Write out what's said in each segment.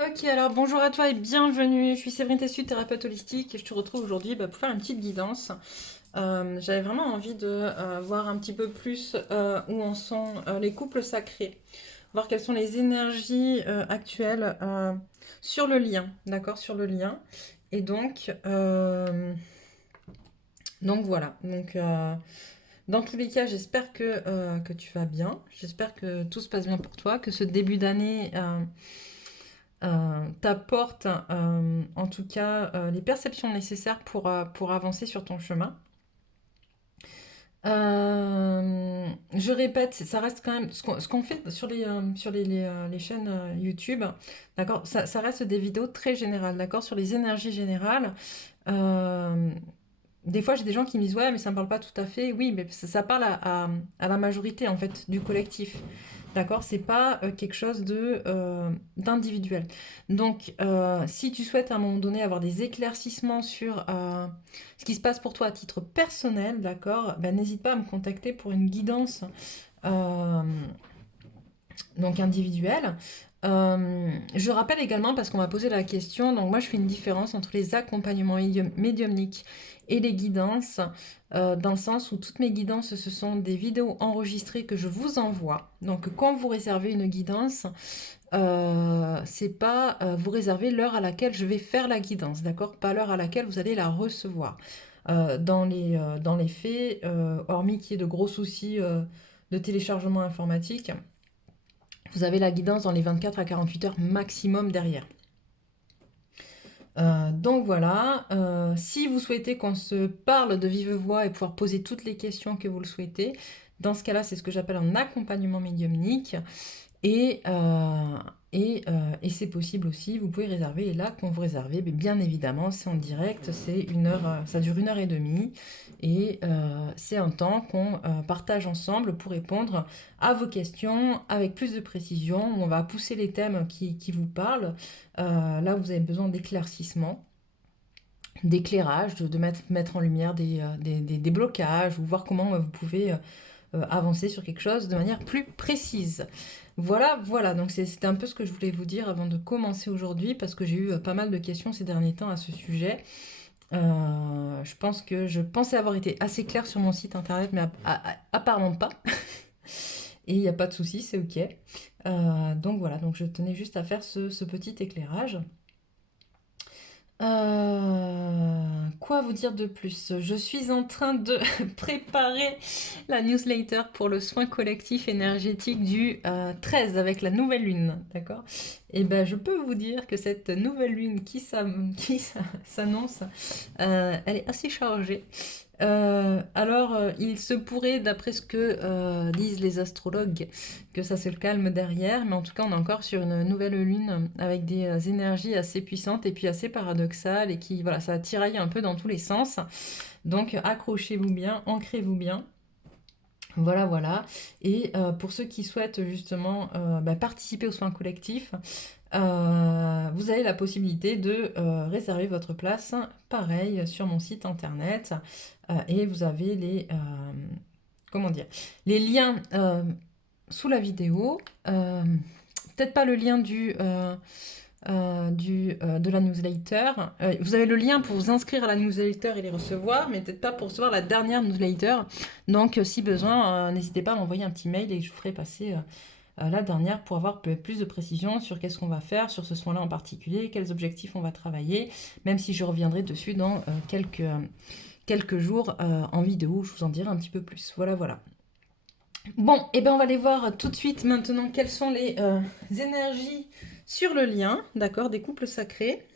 Ok, alors bonjour à toi et bienvenue. Je suis Séverine Tessu, thérapeute holistique, et je te retrouve aujourd'hui pour faire une petite guidance. J'avais vraiment envie de voir un petit peu plus où en sont les couples sacrés, voir quelles sont les énergies actuelles sur le lien, d'accord, sur le lien. Et donc voilà. Dans tous les cas, j'espère que tu vas bien. J'espère que tout se passe bien pour toi, que ce début d'année t'apporte en tout cas les perceptions nécessaires pour avancer sur ton chemin. Je répète, ça reste quand même ce qu'on fait sur les chaînes YouTube, d'accord? Ça reste des vidéos très générales, d'accord? Sur les énergies générales. Euh, des fois, j'ai des gens qui me disent ouais, mais ça ne me parle pas tout à fait. Oui, mais ça parle à la majorité en fait du collectif. D'accord? C'est pas quelque chose d'individuel. Donc, si tu souhaites à un moment donné avoir des éclaircissements sur ce qui se passe pour toi à titre personnel, d'accord? Ben, n'hésite pas à me contacter pour une guidance euh, donc individuelle. Je rappelle également, parce qu'on m'a posé la question, donc moi je fais une différence entre les accompagnements médiumniques et les guidances, dans le sens où toutes mes guidances, ce sont des vidéos enregistrées que je vous envoie. Donc quand vous réservez une guidance, c'est pas vous réservez l'heure à laquelle je vais faire la guidance, d'accord? Pas l'heure à laquelle vous allez la recevoir. Dans les faits, hormis qu'il y ait de gros soucis de téléchargement informatique, vous avez la guidance dans les 24 à 48 heures maximum derrière. Donc voilà, si vous souhaitez qu'on se parle de vive voix et pouvoir poser toutes les questions que vous le souhaitez, dans ce cas-là, c'est ce que j'appelle un accompagnement médiumnique. Et, euh, et c'est possible aussi, vous pouvez réserver. Et là, quand vous réservez, mais bien évidemment, c'est en direct, c'est une heure, ça dure 1 heure et demie. Et c'est un temps qu'on partage ensemble pour répondre à vos questions avec plus de précision. On va pousser les thèmes qui vous parlent. Là, vous avez besoin d'éclaircissement, d'éclairage, de mettre en lumière des blocages ou voir comment vous pouvez avancer sur quelque chose de manière plus précise. Voilà, voilà, donc c'était un peu ce que je voulais vous dire avant de commencer aujourd'hui, parce que j'ai eu pas mal de questions ces derniers temps à ce sujet. Je pense que je pensais avoir été assez claire sur mon site internet, mais apparemment pas. Et il n'y a pas de souci, c'est ok. Donc voilà, donc je tenais juste à faire ce petit éclairage. Quoi vous dire de plus? Je suis en train de préparer la newsletter pour le soin collectif énergétique du 13 avec la nouvelle lune, d'accord? Et ben je peux vous dire que cette nouvelle lune qui s'annonce, elle est assez chargée. Alors, il se pourrait, d'après ce que disent les astrologues, que ça se calme derrière, mais en tout cas, on est encore sur une nouvelle lune avec des énergies assez puissantes et puis assez paradoxales et qui, voilà, ça tiraille un peu dans tous les sens. Donc, accrochez-vous bien, ancrez-vous bien. Voilà, voilà. Et pour ceux qui souhaitent justement participer aux soins collectifs, vous avez la possibilité de réserver votre place, pareil, sur mon site internet. Et vous avez comment dire, les liens sous la vidéo. Peut-être pas le lien de la newsletter. Vous avez le lien pour vous inscrire à la newsletter et les recevoir, mais peut-être pas pour recevoir la dernière newsletter. Donc, si besoin, n'hésitez pas à m'envoyer un petit mail et je vous ferai passer la dernière pour avoir plus de précision sur qu'est-ce qu'on va faire sur ce soin-là en particulier, quels objectifs on va travailler, même si je reviendrai dessus dans quelques jours en vidéo, je vous en dirai un petit peu plus. Voilà, voilà. Bon, et ben on va aller voir tout de suite maintenant quelles sont les énergies sur le lien, d'accord, des couples sacrés.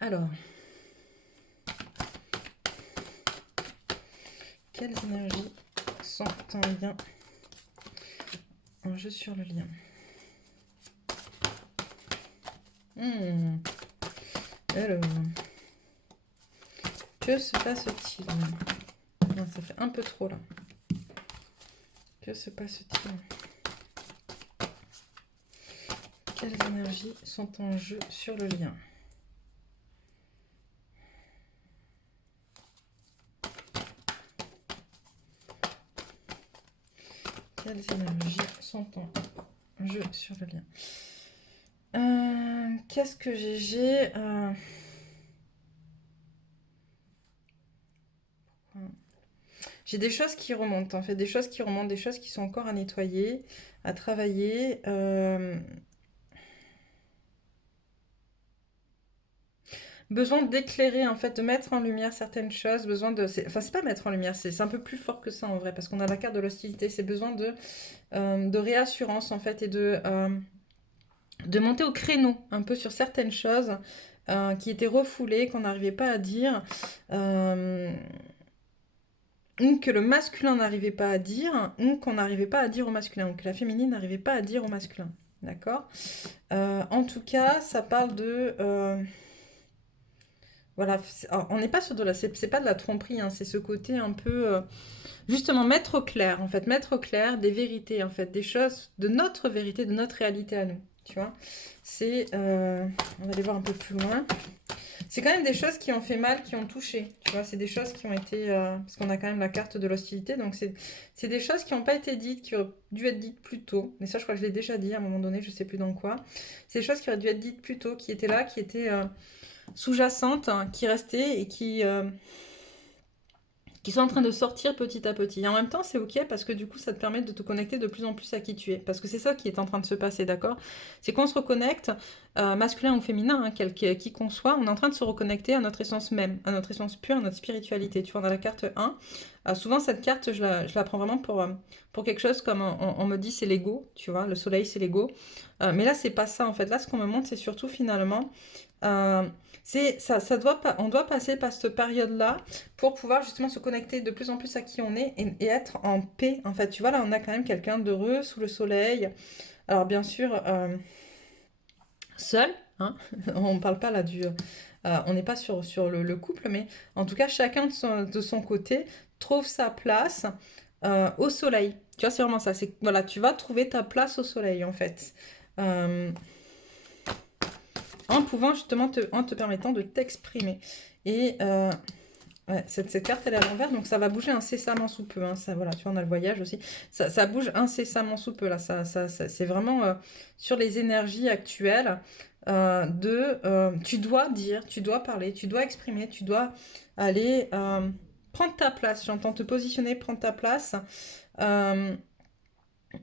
Alors, quelles énergies sont en lien, en jeu sur le lien? Alors, que se passe-t-il? Non, ça fait un peu trop là. Que se passe-t-il? Quelles énergies sont en jeu sur le lien? Quelles énergies sont en jeu sur le lien? Qu'est-ce que j'ai j'ai des choses qui remontent, en fait, des choses qui remontent, des choses qui sont encore à nettoyer, à travailler. Besoin d'éclairer, en fait, de mettre en lumière certaines choses, besoin de... Enfin, c'est pas mettre en lumière, c'est un peu plus fort que ça en vrai, parce qu'on a la carte de l'hostilité, c'est besoin de réassurance, en fait, et de monter au créneau, un peu sur certaines choses qui étaient refoulées, qu'on n'arrivait pas à dire, ou que le masculin n'arrivait pas à dire, ou qu'on n'arrivait pas à dire au masculin, ou que la féminine n'arrivait pas à dire au masculin. D'accord. En tout cas, ça parle de... voilà, on n'est pas sur de la... C'est pas de la tromperie, hein, c'est ce côté un peu... justement, mettre au clair, en fait, mettre au clair des vérités, en fait, des choses, de notre vérité, de notre réalité à nous, tu vois. C'est... on va aller voir un peu plus loin. C'est quand même des choses qui ont fait mal, qui ont touché, tu vois. C'est des choses qui ont été... parce qu'on a quand même la carte de l'hostilité, donc c'est des choses qui n'ont pas été dites, qui auraient dû être dites plus tôt. Mais ça, je crois que je l'ai déjà dit à un moment donné, je sais plus dans quoi. C'est des choses qui auraient dû être dites plus tôt, qui étaient là, qui étaient sous-jacentes, hein, qui restaient et qui sont en train de sortir petit à petit. Et en même temps, c'est ok parce que du coup, ça te permet de te connecter de plus en plus à qui tu es. Parce que c'est ça qui est en train de se passer, d'accord? C'est qu'on se reconnecte, masculin ou féminin, hein, qui qu'on soit, on est en train de se reconnecter à notre essence même, à notre essence pure, à notre spiritualité. Tu vois, on a la carte 1. Souvent, cette carte, je la prends vraiment pour quelque chose comme on me dit c'est l'ego, tu vois, le soleil c'est l'ego. Mais là, c'est pas ça en fait. Là, ce qu'on me montre, c'est surtout finalement. euh, ça doit pas, on doit passer par cette période-là pour pouvoir justement se connecter de plus en plus à qui on est et être en paix. En fait, tu vois, là, on a quand même quelqu'un d'heureux sous le soleil. Alors, bien sûr, seul, hein, on ne parle pas là on n'est pas sur le couple, mais en tout cas, chacun de son côté trouve sa place au soleil. Tu vois, c'est vraiment ça. C'est, voilà, tu vas trouver ta place au soleil, en fait. Euh, en pouvant justement en te permettant de t'exprimer. Et ouais, cette carte, elle est à l'envers, donc ça va bouger incessamment sous peu. Hein, ça, voilà, tu vois, on a le voyage aussi. Ça bouge incessamment sous peu, là. C'est vraiment sur les énergies actuelles tu dois dire, tu dois parler, tu dois exprimer, tu dois aller prendre ta place. J'entends te positionner, prendre ta place. Euh,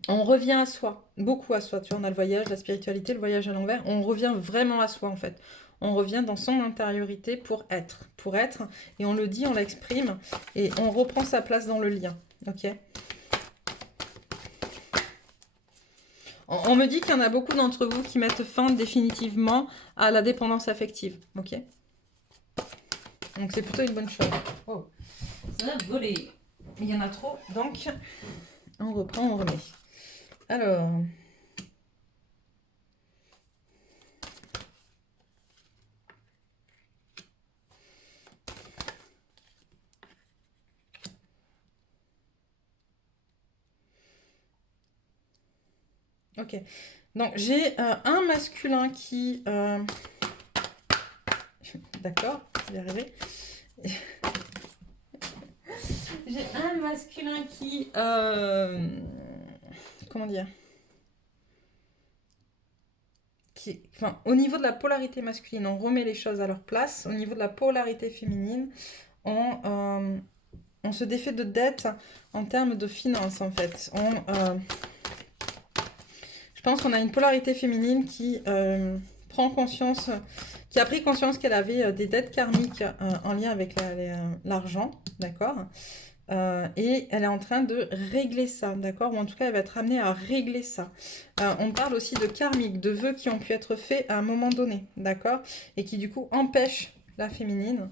on revient à soi, beaucoup à soi. Tu vois, on a le voyage, la spiritualité, le voyage à l'envers. On revient vraiment à soi, en fait. On revient dans son intériorité pour être. Pour être. Et on le dit, on l'exprime. Et on reprend sa place dans le lien. Ok. On me dit qu'il y en a beaucoup d'entre vous qui mettent fin définitivement à la dépendance affective. Ok. Donc c'est plutôt une bonne chose. Oh, ça a volé. Il y en a trop. Donc, on reprend, on remet. Alors... Ok. Donc, j'ai un masculin qui... D'accord, je vais y arriver. J'ai un masculin qui... comment dire enfin, au niveau de la polarité masculine, on remet les choses à leur place. Au niveau de la polarité féminine, on se défait de dettes en termes de finances, en fait. Je pense qu'on a une polarité féminine qui prend conscience, qui a pris conscience qu'elle avait des dettes karmiques en lien avec l'argent, d'accord. Et elle est en train de régler ça, d'accord. Ou en tout cas, elle va être amenée à régler ça. On parle aussi de karmique, de vœux qui ont pu être faits à un moment donné, d'accord. Et qui du coup empêchent la féminine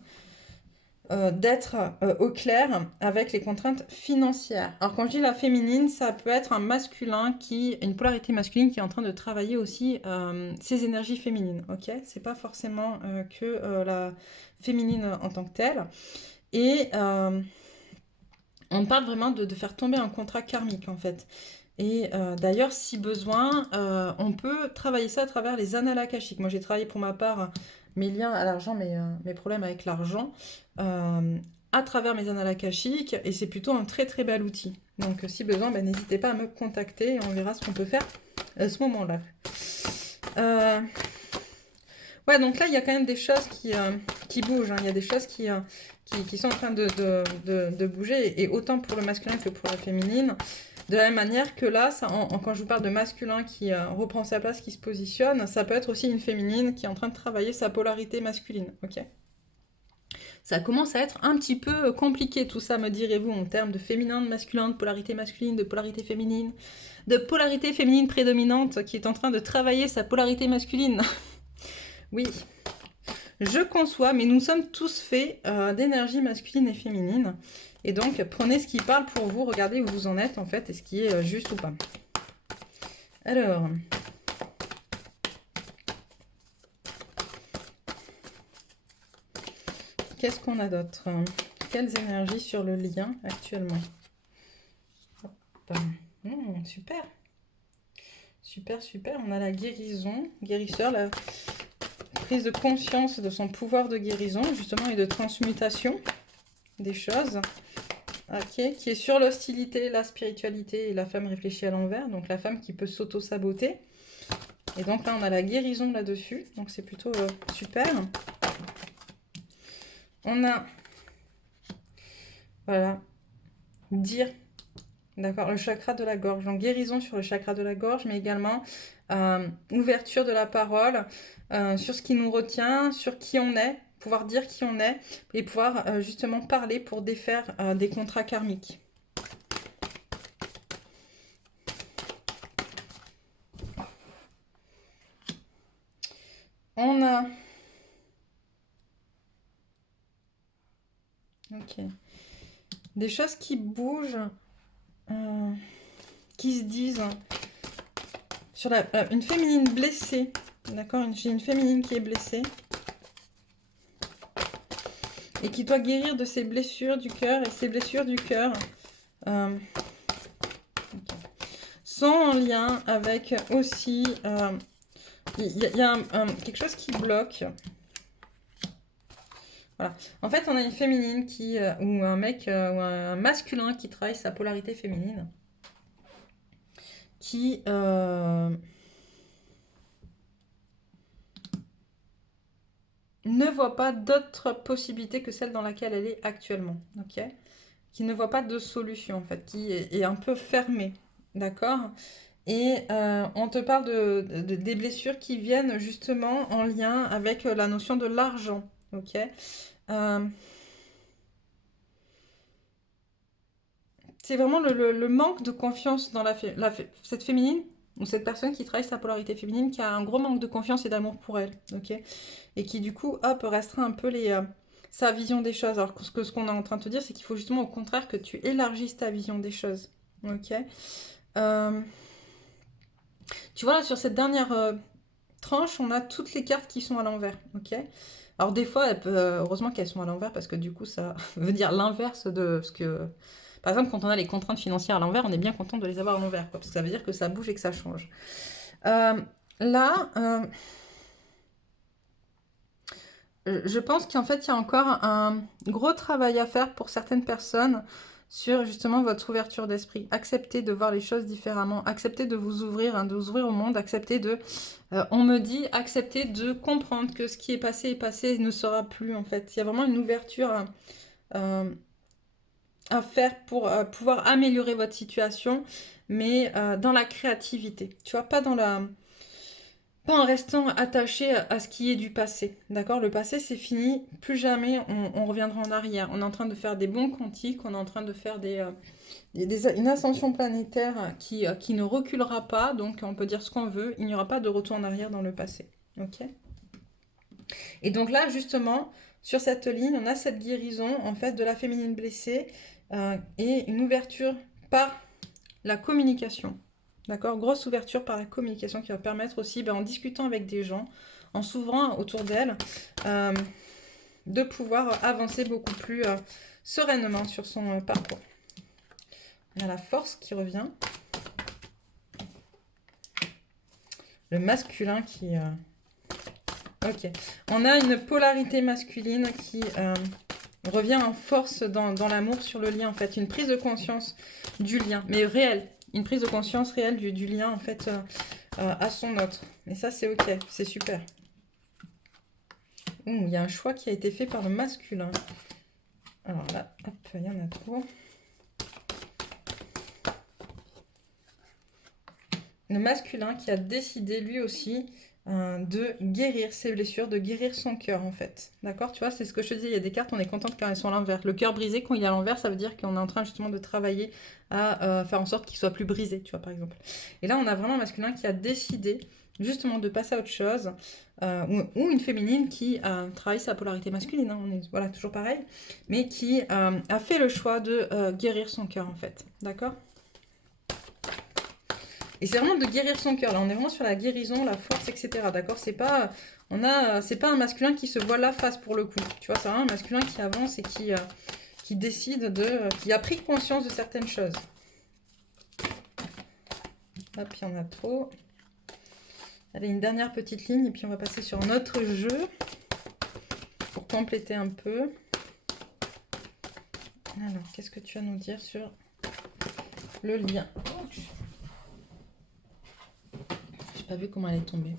d'être au clair avec les contraintes financières. Alors quand je dis la féminine, ça peut être un masculin une polarité masculine qui est en train de travailler aussi ses énergies féminines, ok. C'est pas forcément que la féminine en tant que telle. Et on parle vraiment de faire tomber un contrat karmique en fait. Et d'ailleurs, si besoin, on peut travailler ça à travers les annales akashiques. Moi, j'ai travaillé pour ma part mes liens à l'argent, mes problèmes avec l'argent, à travers mes annales akashiques, et c'est plutôt un très très bel outil. Donc, si besoin, ben, n'hésitez pas à me contacter et on verra ce qu'on peut faire à ce moment-là. Ouais, donc là, il y a quand même des choses qui bougent, hein. Il y a des choses qui sont en train de bouger, et autant pour le masculin que pour la féminine. De la même manière que là, quand je vous parle de masculin qui reprend sa place, qui se positionne, ça peut être aussi une féminine qui est en train de travailler sa polarité masculine, ok? Ça commence à être un petit peu compliqué tout ça, me direz-vous, en termes de féminin, de masculin, de polarité féminine, de polarité féminine prédominante qui est en train de travailler sa polarité masculine. Oui, je conçois, mais nous sommes tous faits d'énergie masculine et féminine. Et donc, prenez ce qui parle pour vous, regardez où vous en êtes en fait, et ce qui est juste ou pas. Alors, qu'est-ce qu'on a d'autre? Quelles énergies sur le lien actuellement? Hop. Super. Super, super. On a la guérison, guérisseur, la prise de conscience de son pouvoir de guérison, justement, et de transmutation des choses. Ok, qui est sur l'hostilité, la spiritualité et la femme réfléchie à l'envers. Donc la femme qui peut s'auto-saboter. Et donc là, on a la guérison là-dessus. Donc c'est plutôt super. On a, voilà, dire, d'accord, le chakra de la gorge. Donc guérison sur le chakra de la gorge, mais également ouverture de la parole sur ce qui nous retient, sur qui on est, pouvoir dire qui on est, et pouvoir justement parler pour défaire des contrats karmiques. On a... Ok. Des choses qui bougent, qui se disent sur une féminine blessée. D'accord, j'ai une féminine qui est blessée et qui doit guérir de ses blessures du cœur. Et ces blessures du cœur sont en lien avec aussi... Il y a quelque chose qui bloque. Voilà. En fait, on a une féminine qui, ou un mec, ou un masculin qui travaille sa polarité féminine, qui ne voit pas d'autre possibilité que celle dans laquelle elle est actuellement, ok? Qui ne voit pas de solution, en fait, qui est un peu fermée, d'accord? Et on te parle des blessures qui viennent justement en lien avec la notion de l'argent, ok? C'est vraiment le manque de confiance dans cette féminine, ou cette personne qui travaille sa polarité féminine, qui a un gros manque de confiance et d'amour pour elle, ok? Et qui du coup, hop, restreint un peu sa vision des choses. Alors que ce qu'on est en train de te dire, c'est qu'il faut justement au contraire que tu élargisses ta vision des choses, ok? Tu vois là, sur cette dernière tranche, on a toutes les cartes qui sont à l'envers, ok? Alors des fois, heureusement qu'elles sont à l'envers, parce que du coup, ça veut dire l'inverse de ce que... Par exemple, quand on a les contraintes financières à l'envers, on est bien content de les avoir à l'envers, parce que ça veut dire que ça bouge et que ça change. Là, je pense qu'en fait, il y a encore un gros travail à faire pour certaines personnes sur justement votre ouverture d'esprit. Acceptez de voir les choses différemment, acceptez de vous ouvrir, hein, de vous ouvrir au monde, acceptez de... on me dit, acceptez de comprendre que ce qui est passé ne sera plus en fait. Il y a vraiment une ouverture à faire pour pouvoir améliorer votre situation, mais dans la créativité. Tu vois, pas en restant attaché à ce qui est du passé. D'accord? Le passé, c'est fini. Plus jamais on reviendra en arrière. On est en train de faire des bons quantiques, on est en train de faire une ascension planétaire qui ne reculera pas. Donc, on peut dire ce qu'on veut. Il n'y aura pas de retour en arrière dans le passé. Ok? Et donc là, justement, sur cette ligne, on a cette guérison, en fait, de la féminine blessée et une ouverture par la communication. D'accord? Grosse ouverture par la communication qui va permettre aussi, en discutant avec des gens, en s'ouvrant autour d'elle, de pouvoir avancer beaucoup plus sereinement sur son parcours. On a la force qui revient. Le masculin qui... Ok. On a une polarité masculine qui revient en force dans l'amour sur le lien, en fait. Une prise de conscience du lien, mais réelle. Une prise de conscience réelle du lien, en fait, à son autre. Et ça, c'est ok, c'est super. Il y a un choix qui a été fait par le masculin. Alors là, hop, il y en a trop. Le masculin qui a décidé lui aussi de guérir ses blessures, de guérir son cœur en fait. D'accord? Tu vois, c'est ce que je te disais, il y a des cartes, on est contente quand elles sont à l'envers. Le cœur brisé, quand il est à l'envers, ça veut dire qu'on est en train justement de travailler à faire en sorte qu'il soit plus brisé, tu vois, par exemple. Et là, on a vraiment un masculin qui a décidé justement de passer à autre chose, ou une féminine qui travaille sa polarité masculine, hein, on est voilà, toujours pareil, mais qui a fait le choix de guérir son cœur en fait. D'accord? Et c'est vraiment de guérir son cœur. Là, on est vraiment sur la guérison, la force, etc. D'accord? C'est pas un masculin qui se voit la face pour le coup. Tu vois, c'est vraiment un masculin qui avance et qui décide qui a pris conscience de certaines choses. Hop, il y en a trop. Allez, une dernière petite ligne et puis on va passer sur notre jeu pour compléter un peu. Alors, qu'est-ce que tu vas nous dire sur le lien? J'ai pas vu comment elle est tombée.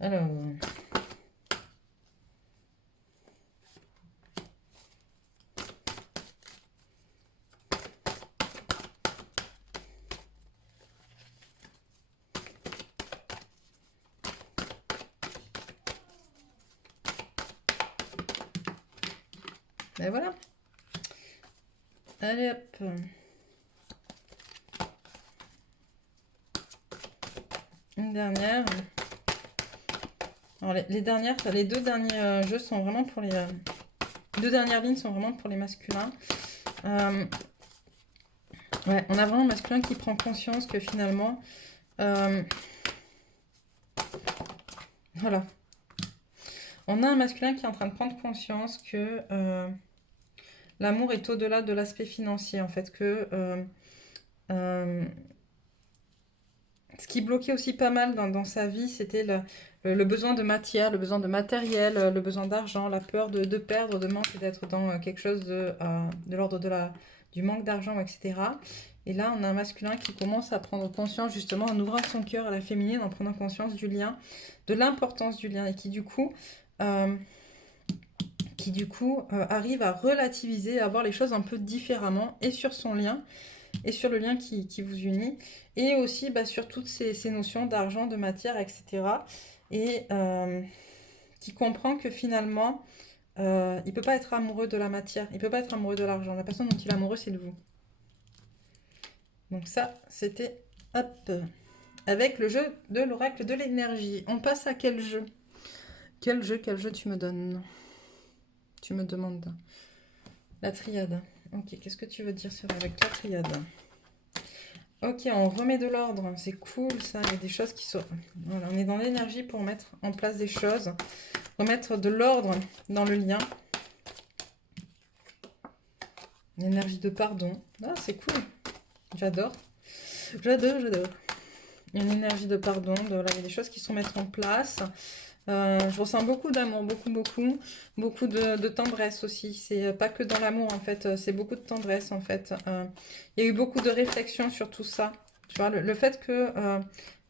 Alors. Et voilà. Allez hop. Une dernière. Alors les deux derniers jeux sont vraiment pour les... deux dernières lignes sont vraiment pour les masculins. Ouais, on a vraiment un masculin qui prend conscience que finalement... voilà. On a un masculin qui est en train de prendre conscience que l'amour est au-delà de l'aspect financier, en fait, que... ce qui bloquait aussi pas mal dans sa vie, c'était le besoin de matière, le besoin de matériel, le besoin d'argent, la peur de perdre, de manquer, d'être dans quelque chose de l'ordre du manque d'argent, etc. Et là, on a un masculin qui commence à prendre conscience, justement, en ouvrant son cœur à la féminine, en prenant conscience du lien, de l'importance du lien, et qui du coup arrive à relativiser, à voir les choses un peu différemment, et sur son lien, et sur le lien qui vous unit, et aussi sur toutes ces notions d'argent, de matière, etc. Et qui comprend que finalement, il ne peut pas être amoureux de la matière, il ne peut pas être amoureux de l'argent. La personne dont il est amoureux, c'est de vous. Donc ça, c'était hop, avec le jeu de l'oracle de l'énergie. On passe à quel jeu? Quel jeu tu me donnes? Tu me demandes. La triade. Ok, qu'est-ce que tu veux dire avec la triade? Ok, on remet de l'ordre, c'est cool ça, il y a des choses qui sont... Voilà, on est dans l'énergie pour mettre en place des choses, remettre de l'ordre dans le lien. L'énergie de pardon, ah c'est cool, j'adore, j'adore. Il y a une énergie de pardon, voilà, il y a des choses qui sont mises en place. Je ressens beaucoup d'amour, beaucoup de tendresse aussi. C'est pas que dans l'amour en fait, c'est beaucoup de tendresse en fait. Il y a eu beaucoup de réflexion sur tout ça. Tu vois, le fait que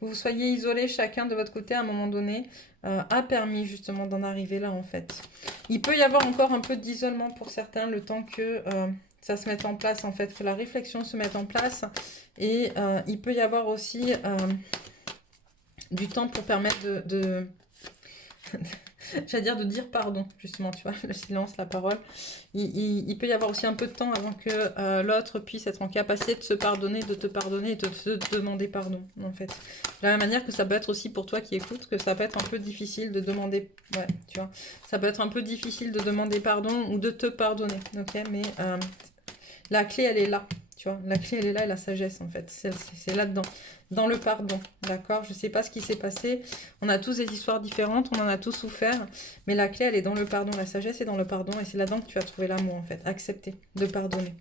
vous soyez isolés chacun de votre côté à un moment donné a permis justement d'en arriver là en fait. Il peut y avoir encore un peu d'isolement pour certains le temps que ça se mette en place en fait, que la réflexion se mette en place. Et il peut y avoir aussi du temps pour permettre j'allais dire de dire pardon, justement, tu vois, le silence, la parole. Il peut y avoir aussi un peu de temps avant que l'autre puisse être en capacité de se pardonner, de te pardonner et de te demander pardon, en fait. De la même manière que ça peut être aussi pour toi qui écoutes, que ça peut être un peu difficile de demander, ouais, tu vois, ça peut être un peu difficile de demander pardon ou de te pardonner, ok, mais la clé, elle est là. Tu vois, la clé, elle est là et la sagesse, en fait. C'est là-dedans, dans le pardon, d'accord? Je ne sais pas ce qui s'est passé. On a tous des histoires différentes, on en a tous souffert. Mais la clé, elle est dans le pardon. La sagesse est dans le pardon. Et c'est là-dedans que tu vas trouver l'amour, en fait. Accepter de pardonner.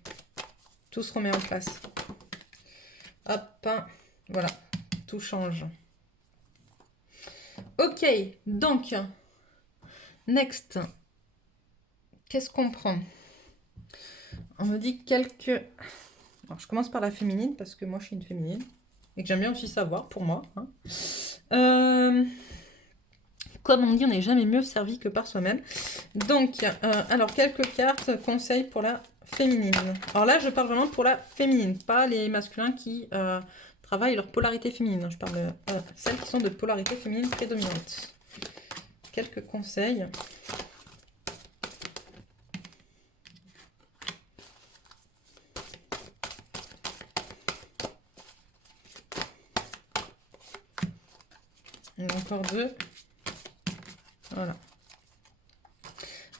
Tout se remet en place. Hop, hein, voilà. Tout change. Ok, donc, next. Qu'est-ce qu'on prend? On me dit quelques... Alors, je commence par la féminine parce que moi, je suis une féminine. Et que j'aime bien aussi savoir, pour moi. Hein. Comme on dit, on n'est jamais mieux servi que par soi-même. Donc, alors, quelques cartes conseils pour la féminine. Alors là, je parle vraiment pour la féminine, pas les masculins qui travaillent leur polarité féminine. Je parle de celles qui sont de polarité féminine prédominante. Quelques conseils. Encore deux. Voilà.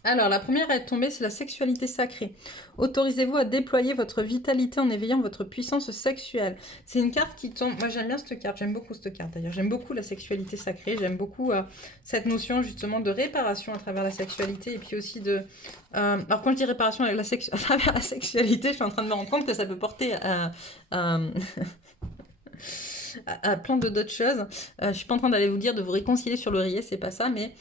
Alors, la première à être tombée, c'est la sexualité sacrée. Autorisez-vous à déployer votre vitalité en éveillant votre puissance sexuelle. C'est une carte qui tombe... Moi, j'aime bien cette carte. J'aime beaucoup cette carte, d'ailleurs. J'aime beaucoup la sexualité sacrée. J'aime beaucoup cette notion, justement, de réparation à travers la sexualité. Et puis aussi de... alors, quand je dis réparation à travers la sexualité, je suis en train de me rendre compte que ça peut porter à plein d'autres choses. Je suis pas en train d'aller vous dire de vous réconcilier sur l'oreiller, c'est pas ça, mais...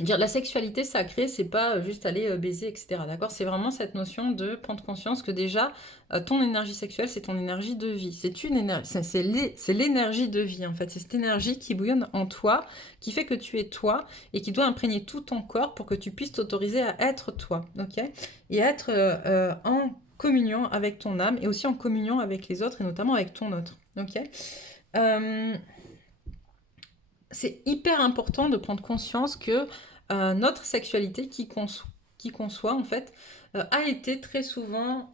dire la sexualité sacrée, c'est pas juste aller baiser, etc. D'accord? C'est vraiment cette notion de prendre conscience que déjà, ton énergie sexuelle, c'est ton énergie de vie. C'est une énergie, c'est l'énergie de vie, en fait. C'est cette énergie qui bouillonne en toi, qui fait que tu es toi, et qui doit imprégner tout ton corps pour que tu puisses t'autoriser à être toi, ok? Et à être en communion avec ton âme, et aussi en communion avec les autres, et notamment avec ton autre, ok? C'est hyper important de prendre conscience que notre sexualité, qui qu'on soit, en fait, a été très souvent...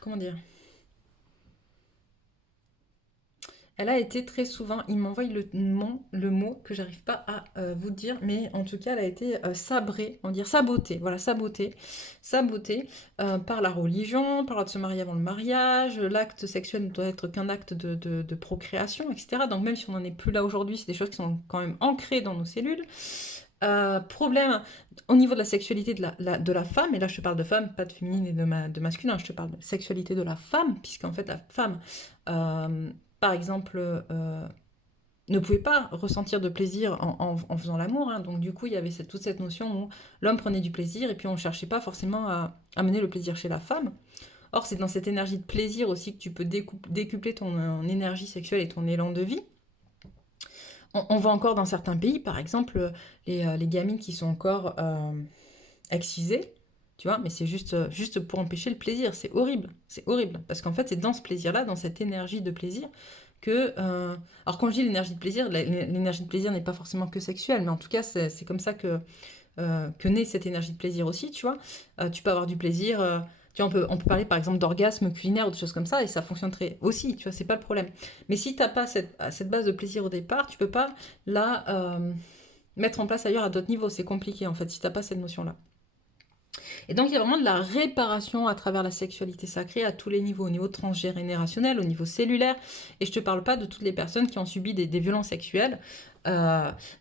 comment dire? Elle a été très souvent... Il m'envoie le mot que j'arrive pas à vous dire, mais en tout cas, elle a été sabrée, on va dire sabotée. Voilà, sabotée par la religion, par le droit de se marier avant le mariage. L'acte sexuel ne doit être qu'un acte de procréation, etc. Donc même si on n'en est plus là aujourd'hui, c'est des choses qui sont quand même ancrées dans nos cellules. Problème au niveau de la sexualité de la femme, et là je te parle de femme, pas de féminine et de masculin, je te parle de sexualité de la femme, puisqu'en fait la femme, par exemple, ne pouvait pas ressentir de plaisir en faisant l'amour, hein. Donc du coup il y avait toute cette notion où l'homme prenait du plaisir et puis on ne cherchait pas forcément à amener le plaisir chez la femme. Or c'est dans cette énergie de plaisir aussi que tu peux décupler ton énergie sexuelle et ton élan de vie. On voit encore dans certains pays, par exemple, les gamines qui sont encore excisées, tu vois, mais c'est juste pour empêcher le plaisir. C'est horrible. Parce qu'en fait, c'est dans ce plaisir-là, dans cette énergie de plaisir, que... alors quand je dis l'énergie de plaisir, l'énergie de plaisir n'est pas forcément que sexuelle, mais en tout cas, c'est comme ça que naît cette énergie de plaisir aussi, tu vois. Tu peux avoir du plaisir... tu vois, on peut parler par exemple d'orgasme culinaire ou de choses comme ça, et ça fonctionnerait aussi, tu vois, c'est pas le problème. Mais si t'as pas cette base de plaisir au départ, tu peux pas la mettre en place ailleurs à d'autres niveaux. C'est compliqué en fait, si t'as pas cette notion-là. Et donc il y a vraiment de la réparation à travers la sexualité sacrée à tous les niveaux, au niveau transgénérationnel, au niveau cellulaire, et je te parle pas de toutes les personnes qui ont subi des violences sexuelles.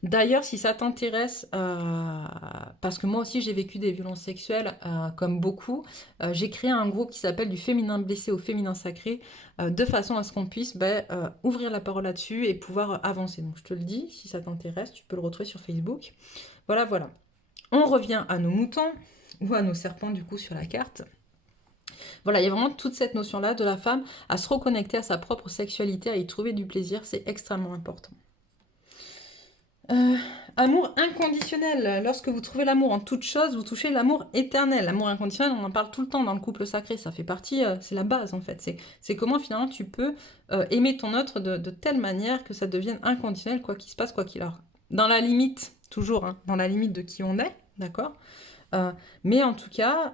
D'ailleurs, si ça t'intéresse, parce que moi aussi j'ai vécu des violences sexuelles, comme beaucoup, j'ai créé un groupe qui s'appelle Du féminin blessé au féminin sacré, de façon à ce qu'on puisse ouvrir la parole là-dessus et pouvoir avancer. Donc je te le dis, si ça t'intéresse, tu peux le retrouver sur Facebook. Voilà, voilà. On revient à nos moutons, ou à nos serpents du coup sur la carte. Voilà, il y a vraiment toute cette notion-là de la femme à se reconnecter à sa propre sexualité, à y trouver du plaisir, c'est extrêmement important. Amour inconditionnel. Lorsque vous trouvez l'amour en toute chose, vous touchez l'amour éternel. L'amour inconditionnel, on en parle tout le temps dans le couple sacré. Ça fait partie, c'est la base en fait. C'est comment finalement tu peux aimer ton autre de telle manière que ça devienne inconditionnel, quoi qu'il se passe, quoi qu'il arrive. Dans la limite, toujours, hein, dans la limite de qui on est, d'accord. Mais en tout cas,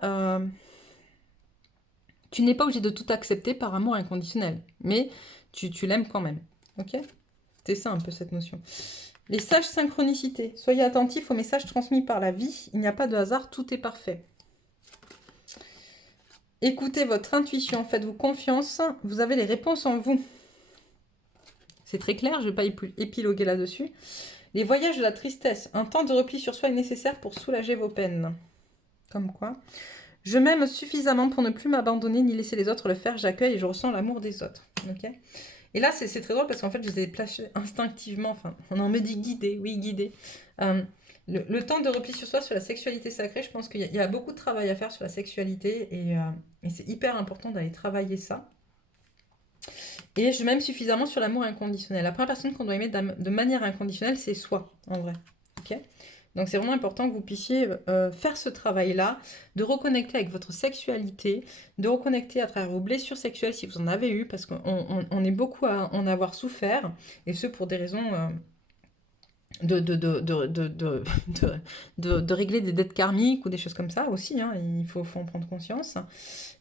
tu n'es pas obligé de tout accepter par amour inconditionnel. Mais tu l'aimes quand même. Ok? C'est ça un peu cette notion. Les sages synchronicités. Soyez attentifs aux messages transmis par la vie. Il n'y a pas de hasard, tout est parfait. Écoutez votre intuition, faites-vous confiance. Vous avez les réponses en vous. C'est très clair, je ne vais pas épiloguer là-dessus. Les voyages de la tristesse. Un temps de repli sur soi est nécessaire pour soulager vos peines. Comme quoi. Je m'aime suffisamment pour ne plus m'abandonner ni laisser les autres le faire. J'accueille et je ressens l'amour des autres. Ok. Et là, c'est très drôle parce qu'en fait, je les ai placés instinctivement. Enfin, on en me dit guidé, oui, guidé. Le temps de repli sur soi, sur la sexualité sacrée, je pense qu'il y a beaucoup de travail à faire sur la sexualité. Et c'est hyper important d'aller travailler ça. Et je m'aime suffisamment sur l'amour inconditionnel. La première personne qu'on doit aimer de manière inconditionnelle, c'est soi, en vrai. Ok? Donc c'est vraiment important que vous puissiez faire ce travail-là, de reconnecter avec votre sexualité, de reconnecter à travers vos blessures sexuelles si vous en avez eu, parce qu'on est beaucoup à en avoir souffert, et ce pour des raisons de régler des dettes karmiques ou des choses comme ça aussi, hein, il faut en prendre conscience.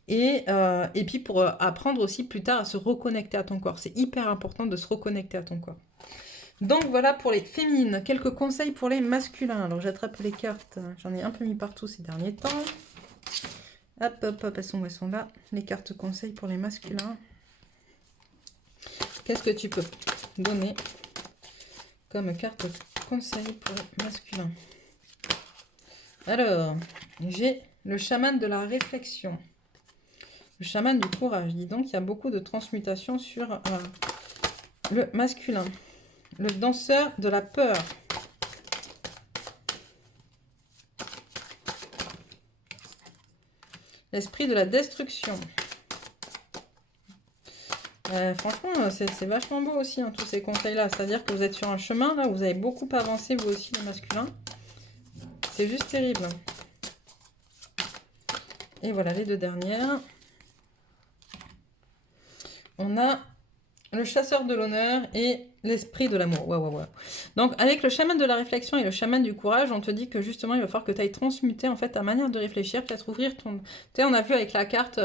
Et puis pour apprendre aussi plus tard à se reconnecter à ton corps. C'est hyper important de se reconnecter à ton corps. Donc voilà pour les féminines. Quelques conseils pour les masculins. Alors j'attrape les cartes. J'en ai un peu mis partout ces derniers temps. Hop, hop, hop, elles sont là. Les cartes conseils pour les masculins. Qu'est-ce que tu peux donner comme carte conseil pour les masculins? Alors, j'ai le chaman de la réflexion. Le chaman du courage. Dis donc, il y a beaucoup de transmutation sur le masculin. Le danseur de la peur. L'esprit de la destruction. Franchement, c'est vachement beau aussi, hein, tous ces conseils-là. C'est-à-dire que vous êtes sur un chemin, là, où vous avez beaucoup avancé, vous aussi, les masculins. C'est juste terrible. Et voilà, les deux dernières. On a le chasseur de l'honneur et l'esprit de l'amour. Ouais. Donc, avec le chaman de la réflexion et le chaman du courage, on te dit que justement, il va falloir que tu ailles transmuter en fait ta manière de réfléchir, peut-être ouvrir ton... Tu sais, on a vu avec la carte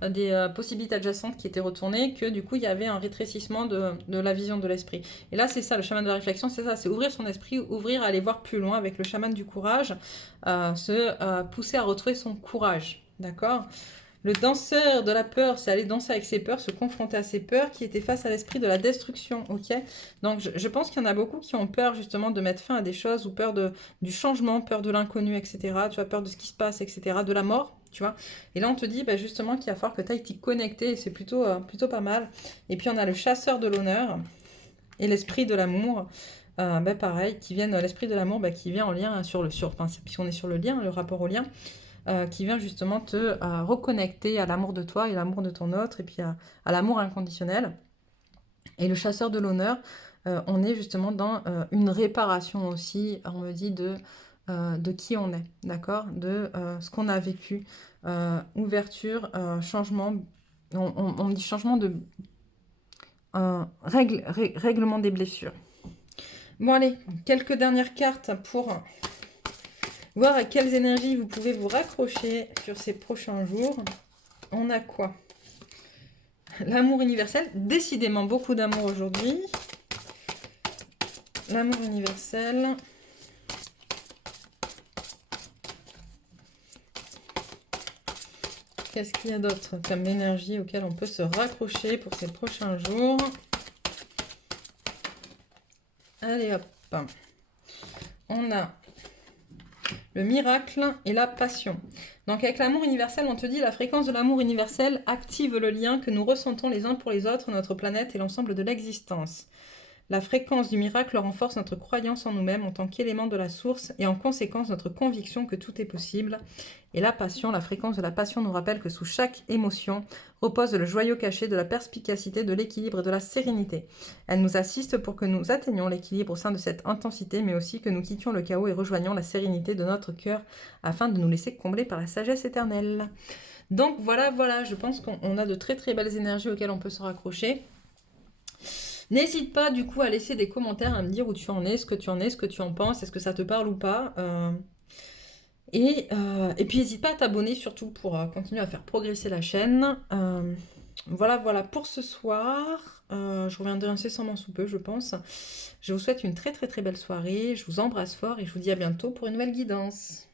des possibilités adjacentes qui étaient retournées, que du coup, il y avait un rétrécissement de la vision de l'esprit. Et là, c'est ça, le chaman de la réflexion, c'est ça, c'est ouvrir son esprit, ouvrir à aller voir plus loin avec le chaman du courage, se pousser à retrouver son courage, d'accord ? Le danseur de la peur, c'est aller danser avec ses peurs, se confronter à ses peurs, qui était face à l'esprit de la destruction, ok? Donc je pense qu'il y en a beaucoup qui ont peur justement de mettre fin à des choses, ou peur du changement, peur de l'inconnu, etc. Tu vois, peur de ce qui se passe, etc. De la mort, tu vois? Et là on te dit bah, justement qu'il va falloir que tu ailles t'y connecter, et c'est plutôt pas mal. Et puis on a le chasseur de l'honneur et l'esprit de l'amour. Pareil, l'esprit de l'amour qui vient en lien puisqu'on est sur le lien, le rapport au lien, qui vient justement te reconnecter à l'amour de toi et l'amour de ton autre, et puis à l'amour inconditionnel. Et le chasseur de l'honneur, on est justement dans une réparation aussi, on me dit, de qui on est, d'accord, de ce qu'on a vécu, ouverture, changement, on me dit changement de règlement des blessures. Bon allez, quelques dernières cartes pour voir à quelles énergies vous pouvez vous raccrocher sur ces prochains jours. On a quoi? L'amour universel. Décidément, beaucoup d'amour aujourd'hui. L'amour universel. Qu'est-ce qu'il y a d'autre comme énergie auquel on peut se raccrocher pour ces prochains jours? Allez hop. On a le miracle et la passion. Donc avec l'amour universel, on te dit la fréquence de l'amour universel active le lien que nous ressentons les uns pour les autres, notre planète et l'ensemble de l'existence. La fréquence du miracle renforce notre croyance en nous-mêmes en tant qu'élément de la source et en conséquence notre conviction que tout est possible. Et la passion, la fréquence de la passion nous rappelle que sous chaque émotion repose le joyau caché de la perspicacité, de l'équilibre et de la sérénité. Elle nous assiste pour que nous atteignions l'équilibre au sein de cette intensité, mais aussi que nous quittions le chaos et rejoignions la sérénité de notre cœur afin de nous laisser combler par la sagesse éternelle. Donc voilà, je pense qu'on a de très très belles énergies auxquelles on peut se raccrocher. N'hésite pas du coup à laisser des commentaires, à me dire où tu en es, ce que tu en es, ce que tu en penses, est-ce que ça te parle ou pas. Et puis n'hésite pas à t'abonner surtout pour continuer à faire progresser la chaîne. Voilà pour ce soir. Je reviendrai incessamment sous peu, je pense. Je vous souhaite une très très très belle soirée. Je vous embrasse fort et je vous dis à bientôt pour une nouvelle guidance.